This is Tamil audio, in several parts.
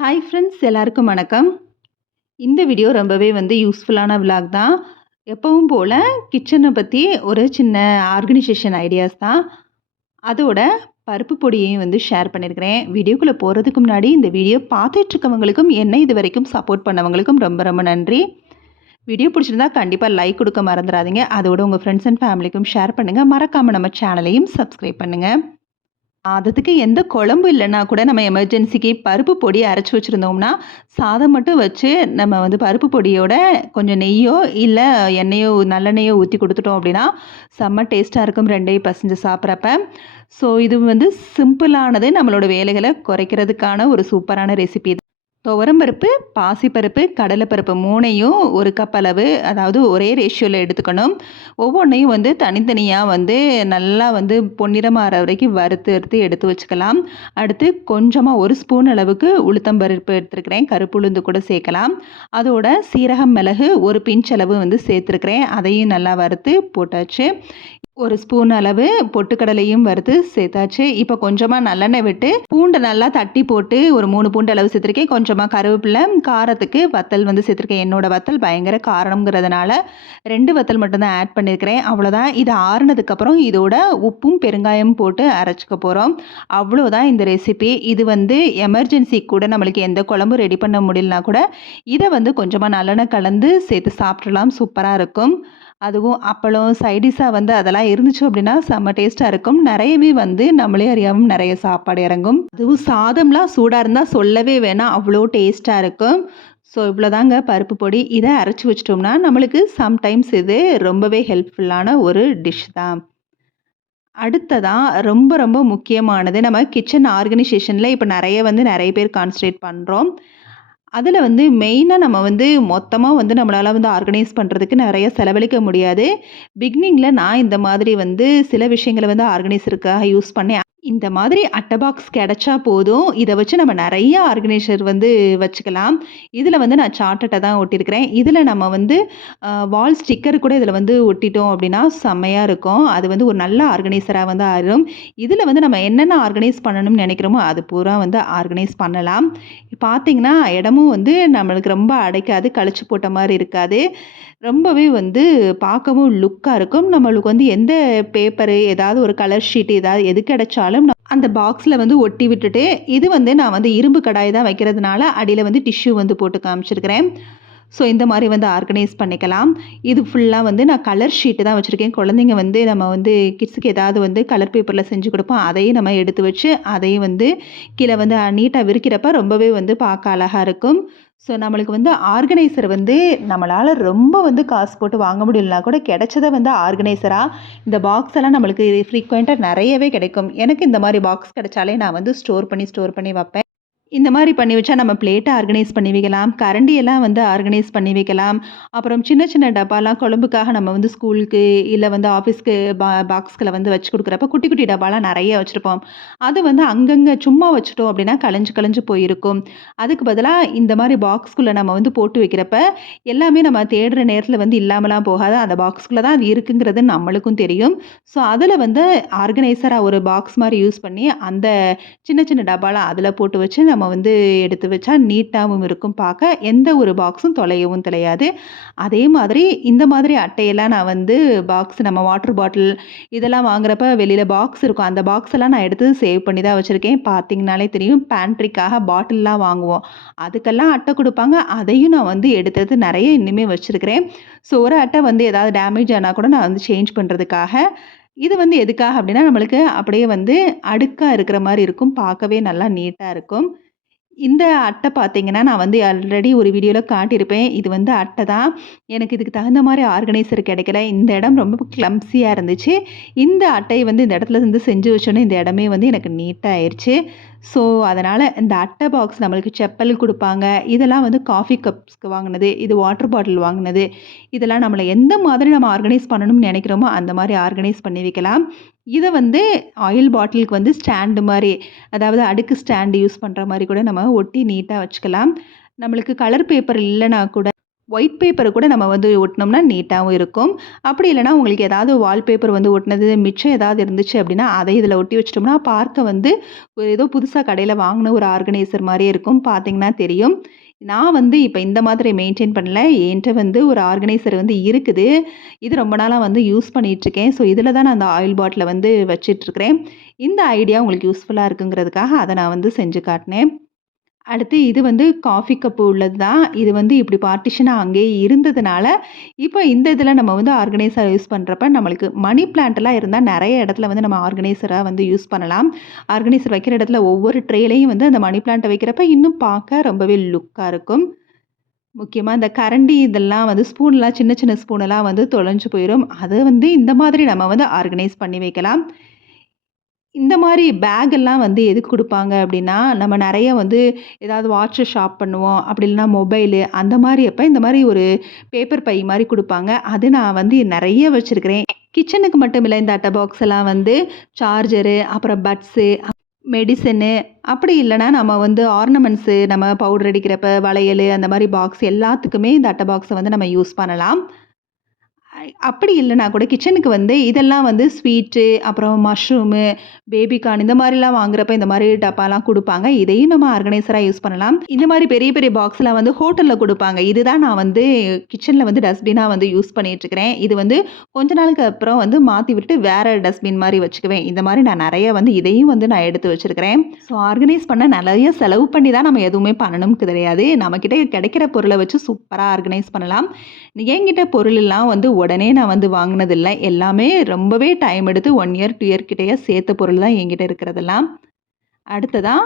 ஹாய் ஃப்ரெண்ட்ஸ், எல்லாருக்கும் வணக்கம். இந்த வீடியோ ரொம்பவே யூஸ்ஃபுல்லான விலாக் தான். எப்பவும் போல் கிச்சனை பற்றி ஒரு சின்ன ஆர்கனைசேஷன் ஐடியாஸ் தான். அதோட பருப்பு பொடியையும் ஷேர் பண்ணியிருக்கிறேன். வீடியோக்குள்ளே போகிறதுக்கு முன்னாடி இந்த வீடியோ பார்த்துட்ருக்கவங்களுக்கும் என்னை இது வரைக்கும் சப்போர்ட் பண்ணவங்களுக்கும் ரொம்ப ரொம்ப நன்றி. வீடியோ பிடிச்சிருந்தா கண்டிப்பாக லைக் கொடுக்க மறந்துடாதீங்க. அதோட உங்கள் ஃப்ரெண்ட்ஸ் அண்ட் ஃபேமிலிக்கும் ஷேர் பண்ணுங்கள். மறக்காமல் நம்ம சேனலையும் சப்ஸ்கிரைப் பண்ணுங்கள். அதுக்கு எந்த குழம்பு இல்லைன்னா கூட நம்ம எமர்ஜென்சிக்கு பருப்பு பொடி அரைச்சி வச்சுருந்தோம்னா, சாதம் மட்டும் வச்சு நம்ம பருப்பு பொடியோட கொஞ்சம் நெய்யோ இல்லை எண்ணெயோ நல்லெண்ணெயோ ஊற்றி கொடுத்துட்டோம் அப்படின்னா செம்ம டேஸ்ட்டாக இருக்கும் 2யும் பசஞ்சு சாப்பிட்றப்ப. ஸோ இது சிம்பிளானது, நம்மளோட வேலைகளை குறைக்கிறதுக்கான ஒரு சூப்பரான ரெசிபி. துவரம்பருப்பு, பாசிப்பருப்பு, கடலைப்பருப்பு 3யும் 1 கப் அளவு, அதாவது ஒரே ரேஷியோவில் எடுத்துக்கணும். ஒவ்வொன்றையும் தனித்தனியாக நல்லா பொன்னிறமாகிற வரைக்கும் வறுத்து எடுத்து வச்சுக்கலாம். அடுத்து கொஞ்சமாக 1 ஸ்பூன் அளவுக்கு உளுத்தம்பருப்பு எடுத்துருக்கிறேன். கருப்பு உளுந்து கூட சேர்க்கலாம். அதோட சீரகம், மிளகு 1 பிஞ்ச் அளவு சேர்த்துருக்கிறேன். அதையும் நல்லா வறுத்து போட்டாச்சு. 1 ஸ்பூன் அளவு பொட்டுக்கடலையும் வறுத்து சேர்த்தாச்சு. இப்போ கொஞ்சமாக நல்லெண்ணெய் விட்டு பூண்டை நல்லா தட்டி போட்டு ஒரு 3 பூண்டு அளவு சேர்த்துருக்கேன். கொஞ்சமாக கருவேப்பிலை, காரத்துக்கு வத்தல் சேர்த்துருக்கேன். என்னோட வத்தல் பயங்கர காரம்ங்கிறதுனால 2 வத்தல் மட்டும்தான் ஆட் பண்ணியிருக்கிறேன். அவ்வளோதான். இது ஆறுனதுக்கப்புறம் இதோட உப்பும் பெருங்காயம் போட்டு அரைச்சிக்க போகிறோம். அவ்வளோதான் இந்த ரெசிபி. இது எமர்ஜென்சி கூட நம்மளுக்கு எந்த குழம்பு ரெடி பண்ண முடியலனா கூட இதை கொஞ்சமாக நல்லெண்ணெய் கலந்து சேர்த்து சாப்பிட்றலாம். சூப்பராக இருக்கும். அதுவும் அப்பளம் சைடிஷாக அதெல்லாம் இருந்துச்சு அப்படின்னா செம்ம டேஸ்ட்டாக இருக்கும். நிறையவே நம்மளே அறியாமல் நிறைய சாப்பாடு இறங்கும். அதுவும் சாதம்லாம் சூடாக இருந்தால் சொல்லவே வேணாம், அவ்வளோ டேஸ்ட்டாக இருக்கும். ஸோ இவ்வளோதாங்க பருப்பு பொடி. இதை அரைச்சி வச்சிட்டோம்னா நம்மளுக்கு சம்டைம்ஸ் இது ரொம்பவே ஹெல்ப்ஃபுல்லான ஒரு டிஷ் தான். அடுத்ததாக ரொம்ப ரொம்ப முக்கியமானது, நம்ம கிச்சன் ஆர்கனைசேஷனில் இப்போ நிறைய பேர் கான்சன்ட்ரேட் பண்ணுறோம். அதில் மெயினாக நம்ம மொத்தமாக நம்மளால் ஆர்கனைஸ் பண்ணுறதுக்கு நிறைய செலவழிக்க முடியாது. பிகினிங்கில் நான் இந்த மாதிரி சில விஷயங்களை ஆர்கனைசருக்காக யூஸ் பண்ணேன். இந்த மாதிரி அட்டை பாக்ஸ் கிடைச்சா போதும், இதை வச்சு நம்ம நிறைய ஆர்கனைசர் வச்சுக்கலாம். இதில் நான் சார்ட் அட்டை தான் ஒட்டியிருக்கிறேன். இதில் நம்ம வால் ஸ்டிக்கர் கூட இதில் ஒட்டிட்டோம் அப்படின்னா செம்மையாக இருக்கும். அது ஒரு நல்ல ஆர்கனைசராக ஆயிரும். இதில் நம்ம என்னென்ன ஆர்கனைஸ் பண்ணணும்னு நினைக்கிறோமோ அது பூரா ஆர்கனைஸ் பண்ணலாம். பார்த்திங்கன்னா இடமும் நம்மளுக்கு ரொம்ப அடைக்காது, கழிச்சு போட்ட மாதிரி இருக்காது. ரொம்பவே பார்க்கவும் லுக்காக இருக்கும். நம்மளுக்கு எந்த பேப்பரு, ஏதாவது ஒரு கலர் ஷீட் ஏதாவது எது கிடைச்சாலும் அந்த பாக்ஸில் ஒட்டி விட்டுட்டு, இது நான் இரும்பு கடாய் தான் வைக்கிறதுனால அடியில் டிஷ்யூ போட்டு காமிச்சிருக்கிறேன். ஸோ இந்த மாதிரி ஆர்கனைஸ் பண்ணிக்கலாம். இது ஃபுல்லாக நான் கலர் ஷீட்டு தான் வச்சுருக்கேன். குழந்தைங்க நம்ம கிட்ஸுக்கு ஏதாவது கலர் பேப்பரில் செஞ்சு கொடுப்போம். அதையும் நம்ம எடுத்து வச்சு அதையும் கீழே நீட்டாக விரிக்கிறப்ப ரொம்பவே பார்க்க அழகாக இருக்கும். ஸோ நம்மளுக்கு ஆர்கனைசர் நம்மளால் ரொம்ப காசு போட்டு வாங்க முடியலனா கூட கிடைச்சதை ஆர்கனைசராக இந்த பாக்ஸ் எல்லாம் நம்மளுக்கு ஃப்ரீக்வெண்ட்டாக நிறையவே கிடைக்கும். எனக்கு இந்த மாதிரி பாக்ஸ் கிடைச்சாலே நான் ஸ்டோர் பண்ணி வைப்பேன். இந்த மாதிரி பண்ணி வச்சா நம்ம பிளேட்டை ஆர்கனைஸ் பண்ணி வைக்கலாம், கரண்டியெல்லாம் ஆர்கனைஸ் பண்ணி வைக்கலாம். அப்புறம் சின்ன சின்ன டப்பாலாம் குழம்புக்காக நம்ம ஸ்கூலுக்கு இல்லை ஆஃபீஸ்க்கு பாக்ஸ்களை வச்சு கொடுக்குறப்ப குட்டி குட்டி டப்பாலாம் நிறைய வச்சுருப்போம். அது அங்கங்கே சும்மா வச்சுட்டோம் அப்படின்னா கலைஞ்சு போயிருக்கும். அதுக்கு பதிலாக இந்த மாதிரி பாக்ஸ்குள்ளே நம்ம போட்டு வைக்கிறப்ப எல்லாமே நம்ம தேடுற நேரத்தில் இல்லாமலாம் போகாது. அந்த பாக்ஸ்குள்ளே தான் அது இருக்குங்கிறது நம்மளுக்கும் தெரியும். ஸோ அதில் ஆர்கனைசராக ஒரு பாக்ஸ் மாதிரி யூஸ் பண்ணி அந்த சின்ன சின்ன டப்பாலாம் அதில் போட்டு வச்சு நம்ம எடுத்து வச்சா நீட்டாகவும் இருக்கும். பார்க்க எந்த ஒரு பாக்ஸும் தொலையவும் தொலையாது. அதே மாதிரி இந்த மாதிரி அட்டையெல்லாம் நான் பாக்ஸ், நம்ம வாட்டர் பாட்டில் இதெல்லாம் வாங்குறப்ப வெளியில் பாக்ஸ் இருக்கும். அந்த பாக்ஸ் எல்லாம் நான் எடுத்து சேவ் பண்ணி தான் வச்சுருக்கேன். பார்த்தீங்கனாலே தெரியும், பேண்ட்ரிக்காக பாட்டில்லாம் வாங்குவோம், அதுக்கெல்லாம் அட்டை கொடுப்பாங்க. அதையும் நான் எடுத்து நிறைய இன்னுமே வச்சுருக்கிறேன். ஸோ ஒரு அட்டை ஏதாவது டேமேஜ் ஆனால் கூட நான் சேஞ்ச் பண்ணுறதுக்காக. இது எதுக்காக அப்படின்னா நம்மளுக்கு அப்படியே அடுக்காக இருக்கிற மாதிரி இருக்கும், பார்க்கவே நல்லா நீட்டாக இருக்கும். இந்த அட்டை பார்த்தீங்கன்னா நான் ஆல்ரெடி ஒரு வீடியோவில் காட்டியிருப்பேன். இது அட்டை தான். எனக்கு இதுக்கு தகுந்த மாதிரி ஆர்கனைசர் கிடைக்கல. இந்த இடம் ரொம்ப கிளம்ஸியாக இருந்துச்சு. இந்த அட்டையை இந்த இடத்துல செஞ்சு வச்சோன்னே இந்த இடமே எனக்கு நீட்டாக ஆயிடுச்சு. ஸோ அதனால் இந்த அட்டை பாக்ஸ் நம்மளுக்கு செப்பல் கொடுப்பாங்க. இதெல்லாம் காஃபி கப்ஸ்க்கு வாங்கினது, இது வாட்டர் பாட்டில் வாங்கினது, இதெல்லாம் நம்மளை எந்த மாதிரி நம்ம ஆர்கனைஸ் பண்ணணும்னு நினைக்கிறோமோ அந்த மாதிரி ஆர்கனைஸ் பண்ணி வைக்கலாம். இதை ஆயில் பாட்டிலுக்கு ஸ்டாண்டு மாதிரி, அதாவது அடுக்கு ஸ்டாண்டு யூஸ் பண்ணுற மாதிரி கூட நம்ம ஒட்டி நீட்டாக வச்சுக்கலாம். நம்மளுக்கு கலர் பேப்பர் இல்லைனா கூட ஒயிட் பேப்பரை கூட நம்ம வந்து ஒட்டினோம்னா நீட்டாகவும் இருக்கும். அப்படி இல்லைனா உங்களுக்கு ஏதாவது வால்பேப்பர் வந்து ஒட்டினது மிச்சம் ஏதாவது இருந்துச்சு அப்படின்னா அதை இதில் ஒட்டி வச்சிட்டோம்னா பார்க்க வந்து ஏதோ புதுசாக கடையில் வாங்கின ஒரு ஆர்கனைசர் மாதிரியே இருக்கும். பார்த்தீங்கன்னா தெரியும். நான் வந்து இப்போ இந்த மாதிரி மெயின்டைன் பண்ணல. என்கிட்ட வந்து ஒரு ஆர்கனைசர் வந்து இருக்குது. இது ரொம்ப நாளாக வந்து யூஸ் பண்ணிகிட்ருக்கேன். ஸோ இதில் தான் நான் அந்த ஆயில் பாட்டிலை வந்து வச்சிட்ருக்கிறேன். இந்த ஐடியா உங்களுக்கு யூஸ்ஃபுல்லாக இருக்குங்கிறதுக்காக அதை நான் வந்து செஞ்சு காட்டினேன். அடுத்து இது வந்து காஃபி கப்பு உள்ளது தான். இது வந்து இப்படி பார்ட்டிஷனாக அங்கேயே இருந்ததுனால, இப்போ இந்த இதில் நம்ம வந்து ஆர்கனைசர் யூஸ் பண்ணுறப்ப நம்மளுக்கு மணி பிளான்ட்லாம் இருந்தால் நெறைய இடத்துல வந்து நம்ம ஆர்கனைசரா வந்து யூஸ் பண்ணலாம். ஆர்கனைசர் வைக்கிற இடத்துல ஒவ்வொரு ட்ரேலையும் வந்து அந்த மணி பிளான்ட்ட வைக்கிறப்ப இன்னும் பார்க்க ரொம்பவே லுக்கா இருக்கும். முக்கியமா இந்த கரண்டி இதெல்லாம் வந்து ஸ்பூன்லாம் சின்ன சின்ன ஸ்பூனெல்லாம் வந்து தொலைஞ்சு போயிரும். அத வந்து இந்த மாதிரி நம்ம வந்து ஆர்கனைஸ் பண்ணி வைக்கலாம். இந்த மாரி பேக் எல்லாம் வந்து எதுக்கு குடுப்பாங்க அப்டின்னா, நம்ம நெறைய வந்து ஏதாவது வாட்ச ஷாப் பண்ணுவோம். அப்படி இல்லன்னா மொபைலு அந்த மாரி அப்ப இந்த மாரி ஒரு பேப்பர் பை மாரி குடுப்பாங்க. அது நான் வந்து நெறைய வச்சிருக்கிறேன். கிச்சனுக்கு மட்டும் இல்ல இந்த அட்ட பாக்ஸ் எல்லாம் வந்து சார்ஜரு, அப்புறம் பட்ஸு, மெடிசனு அப்படி இல்லன்னா நம்ம வந்து ஆர்னமெண்ட்ஸு நம்ம பவுடர் அடிக்கிறப்ப வளையலு அந்த மாரி பாக்ஸ் எல்லாத்துக்குமே இந்த அட்ட பாக்ஸ வந்து நம்ம யூஸ் பண்ணலாம். அப்படி இல்லன்னா கூட கிச்சனுக்கு வந்து இதெல்லாம் வந்து ஸ்வீட்டு, அப்புறம் மஷ்ரூமு, பேபி கார்ன் இந்த மாரிலாம் வாங்குறப்ப இந்த மாரி டப்பாலாம் குடுப்பாங்க. இதையும் நம்ம ஆர்கனைசரா யூஸ் பண்ணலாம். இந்த மாரி பெரிய பெரிய பாக்ஸ்லாம் வந்து ஹோட்டல்ல குடுப்பாங்க. இதுதான் நான் வந்து கிச்சன்ல வந்து டஸ்ட்பினா வந்து யூஸ் பண்ணிட்டுருக்கிறேன். இது வந்து கொஞ்ச நாளுக்கு அப்புறம் வந்து மாத்தி விட்டு வேற டஸ்ட்பின் மாரி வச்சுக்குவேன். இந்த மாரி நான் நெறைய வந்து இதையும் வந்து நான் எடுத்து வச்சிருக்கிறேன். ஸோ ஆர்கனைஸ் பண்ண நெறைய செலவு பண்ணி தான் நம்ம எதுவுமே பண்ணணும்னு கிடையாது. நம்மகிட்ட கிடைக்கிற பொருள வச்சு சூப்பரா ஆர்கனைஸ் பண்ணலாம். என்கிட்ட பொருளெல்லாம் வந்து உடனே நான் வந்து வாங்கினதில்ல. எல்லாமே ரொம்பவே டைம் எடுத்து 1 இயர், 2 இயர் கிட்டயே சேர்த்த பொருள் தான் என்கிட்ட இருக்கிறதெல்லாம். அடுத்ததா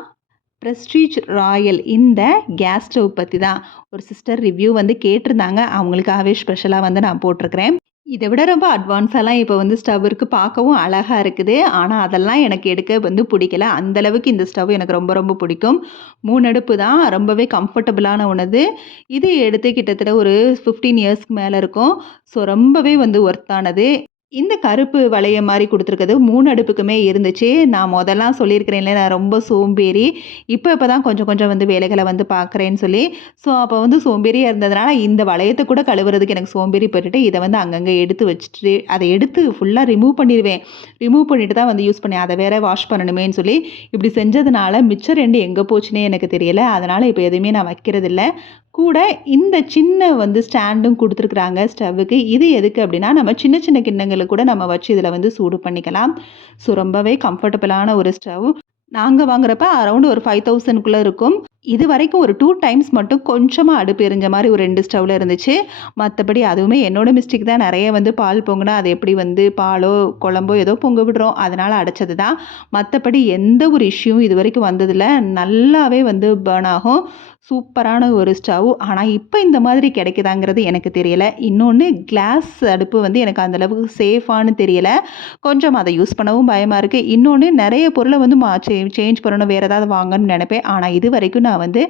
பிரஸ்டீஜ் ராயல் இந்த கேஸ் ஸ்டவ் பத்தி தான் ஒரு சிஸ்டர் ரிவ்யூ வந்து கேட்டிருந்தாங்க. அவங்களுக்காகவே ஸ்பெஷலா வந்து நான் போட்டிருக்கிறேன். இத விட ரொம்ப அட்வான்ஸாலாம் இப்போ வந்து ஸ்டவ் இருக்கு. பார்க்கவும் அழகா இருக்குது. ஆனா, அதெல்லாம் எனக்கு எடுக்க வந்து பிடிக்கல. அந்த அளவுக்கு இந்த ஸ்டவ் எனக்கு ரொம்ப ரொம்ப பிடிக்கும். 3 அடுப்பு தான். ரொம்பவே கம்ஃபர்டபுளான ஒண்ணது. இது எடுத்து கிட்டத்தட்ட ஒரு 15 இயர்ஸ்க்கு மேல இருக்கும். ஸோ ரொம்பவே வந்து ஒர்த்தானது. இந்த கருப்பு வளையம் மாரி குடுத்துருக்கிறது 3 அடுப்புக்குமே இருந்துச்சு. நான் மொதல்லாம் சொல்லியிருக்கிறேன்ல, நான் ரொம்ப சோம்பேறி. இப்ப தான் கொஞ்சம் கொஞ்சம் வந்து வேலைகள வந்து பார்க்குறேன்னு சொல்லி. ஸோ அப்போ வந்து சோம்பேறியா இருந்ததுனால, இந்த வளையத்த கூட கழுவுறதுக்கு எனக்கு சோம்பேறி பட்டுட்டு, இத வந்து அங்கங்க எடுத்து வச்சுட்டு, அத எடுத்து ஃபுல்லா ரிமூவ் பண்ணிருவேன். ரிமூவ் பண்ணிட்டு தான் வந்து யூஸ் பண்ணேன். அத வேற வாஷ் பண்ணணுமேன்னு சொல்லி, இப்படி செஞ்சதுனால மிச்சம் 2 எங்க போச்சுன்னே எனக்கு தெரியல. அதனால இப்ப எதுவுமே நான் வைக்கிறதில்ல. கூட இந்த சின்ன வந்து ஸ்டாண்டும் குடுத்துருக்குறாங்க ஸ்டவ்வுக்கு. இது எதுக்கு அப்டின்னா, நம்ம சின்ன சின்ன கிண்ணங்கள கூட நம்ம வச்சு இதில வந்து சூடு பண்ணிக்கலாம். ஸோ ரொம்பவே கம்ஃபர்டபுளான ஒரு ஸ்டவ். நாங்க வாங்குறப்ப அரவுண்ட் ஒரு 5000க்குள்ள இருக்கும். இதுவரைக்கும் ஒரு 2 டைம்ஸ் மட்டும் கொஞ்சமா அடுப்பு எரிஞ்ச மாரி ஒரு 2 ஸ்டவ்ல இருந்துச்சு. மத்தபடி அதுவுமே என்னோட மிஸ்டேக் தான். நெறைய வந்து பால் பொங்குனா, அது எப்படி வந்து பாலோ, குழம்போ ஏதோ பொங்க விடுறோம். அதனால அடைச்சது தான். மத்தபடி எந்த ஒரு இஷ்யூவும் இதுவரைக்கும் வந்ததில்ல. நல்லாவே வந்து பர்ன் ஆகும். சூப்பரான ஒரு ஸ்டவ். ஆனா, இப்ப இந்த மாதிரி கிடைக்குதாங்கிறது எனக்கு தெரியல. இன்னொன்னு கிளாஸ் அடுப்பு வந்து எனக்கு அந்த அளவுக்கு சேஃபான்னு தெரியல. கொஞ்சம் அத யூஸ் பண்ணவும் பயமா இருக்கு. இன்னொன்னு நெறைய பொருள வந்து சேஞ்ச் பண்ணணும். வேற ஏதாவது வாங்கணும்னு நெனைப்பேன். ஆனா, இதுவரைக்கும் நான் வந்து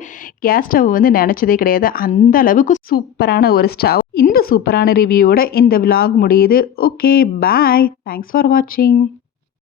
கேஸ் ஸ்டவ் வந்து நெனச்சதே கிடையாது. அந்த அளவுக்கு சூப்பரான ஒரு ஸ்டவ். இந்த சூப்பரான ரிவ்யூவோட இந்த விளாக் முடியுது. Okay, bye. தேங்க்ஸ் ஃபார் வாட்சிங்.